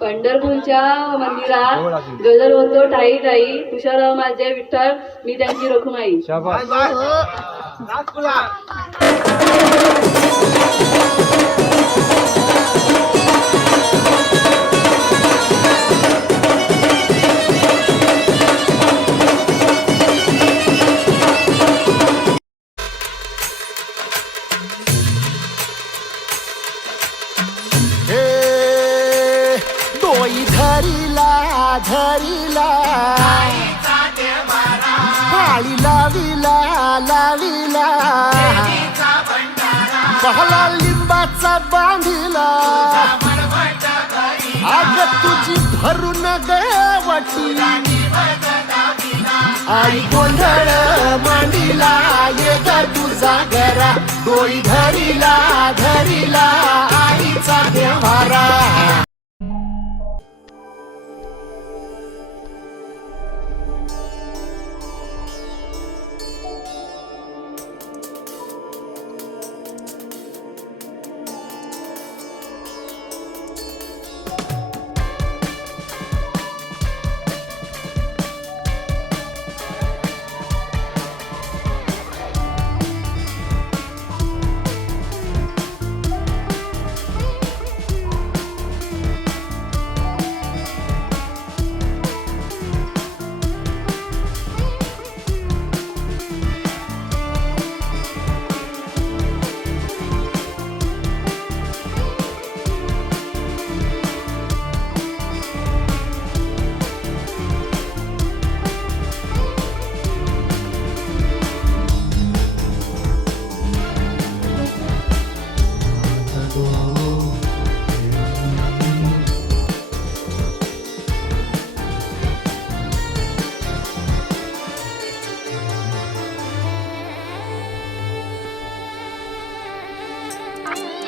पंढरपूरच्या मंदिरात गजर होतो ठाई ठाई, तुषारराव माझे विठ्ठल मी त्यांची रखुमाई. धरिला पाळी लाविला लाविला पहला लिंबाचा बांधिला आग तुझी भरून गवटी आई गोंधळ मांडिला ये ग तुझा घरा डोई धरिला धरिला आईचा देवारा.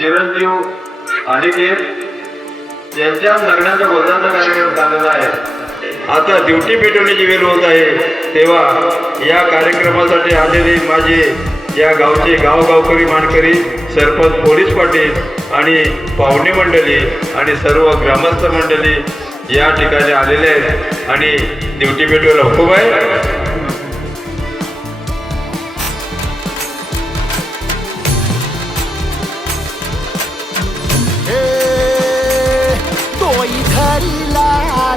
चिरंजीव अनिकेत यांच्या लग्नाच्या बोलण्याचा कार्यक्रम झालेला आहे. आता ड्युटी पेटवण्याची वेळ होत आहे, तेव्हा या कार्यक्रमासाठी आलेले माझे या गावचे गावकरी मानकरी, सरपंच, पोलीस पाटील आणि पाहुणे मंडळी आणि सर्व ग्रामस्थ मंडळी या ठिकाणी आलेले आहेत आणि ड्युटी पेटवायला हुकूम आहे.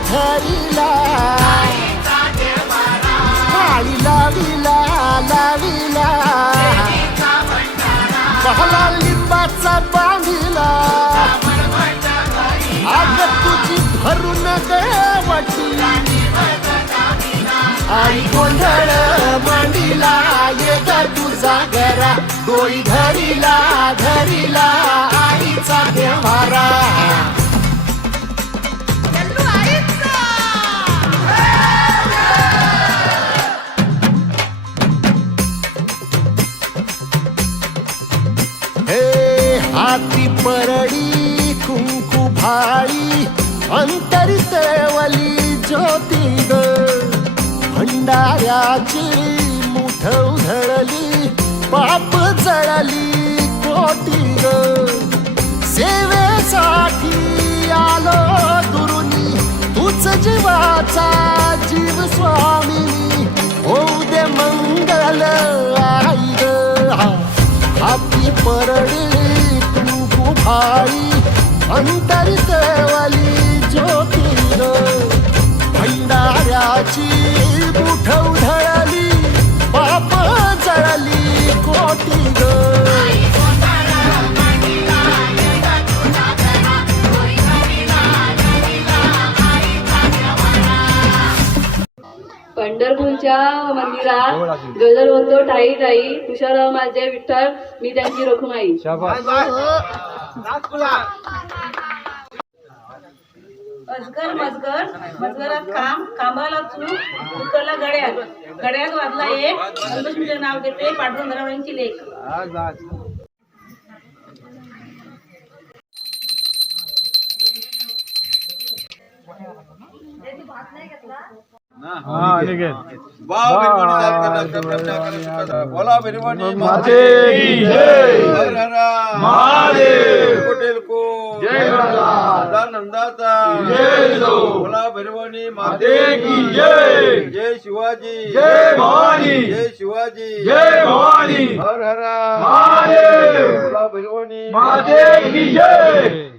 धरिला पाळी लाविला लाविला पहला लिंबाचा बांधिला आग तुझी भरून गवटी आई गोंधळ मांडिला ये ग तुझा घरा डोई धरिला धरिला आईचा देवारा. हाती परडी कुंकू भाळी अंतरितवली ज्योती ग भंडाऱ्याची मुठ उधळली पाप जळली कोटी ग सेवेसाठी आलो दुरुनी तूच जीवाचा जीव स्वामिनी होऊ दे मंगल आई ग. हाती परडी भाई अंतरितवली ज्योती ग भंडाऱ्याची मुठ उधळली पाप जळली कोटी ग. पंढरपूरच्या मंदिरात गजर होतो ठाई ठाई, तुषारराव माझे विठ्ठल मी त्यांची रखुमाई. अजगर मजगर मजगरात काम कामाला चूक चुकला गड्यात गड्यात वाजला एक संतोषमीचं नाव घेते पांडुरंगाची लेख. बोला भैरवानी माते की जय, हर हर महादेव, पटेल को जय, सदानंदाचा जय, बोला भैरवानी माते की जय, जय शिवाजी, जय भवानी, जय शिवाजी, जय भवानी, हर हर महादेव, बोला भैरवानी माते की जय.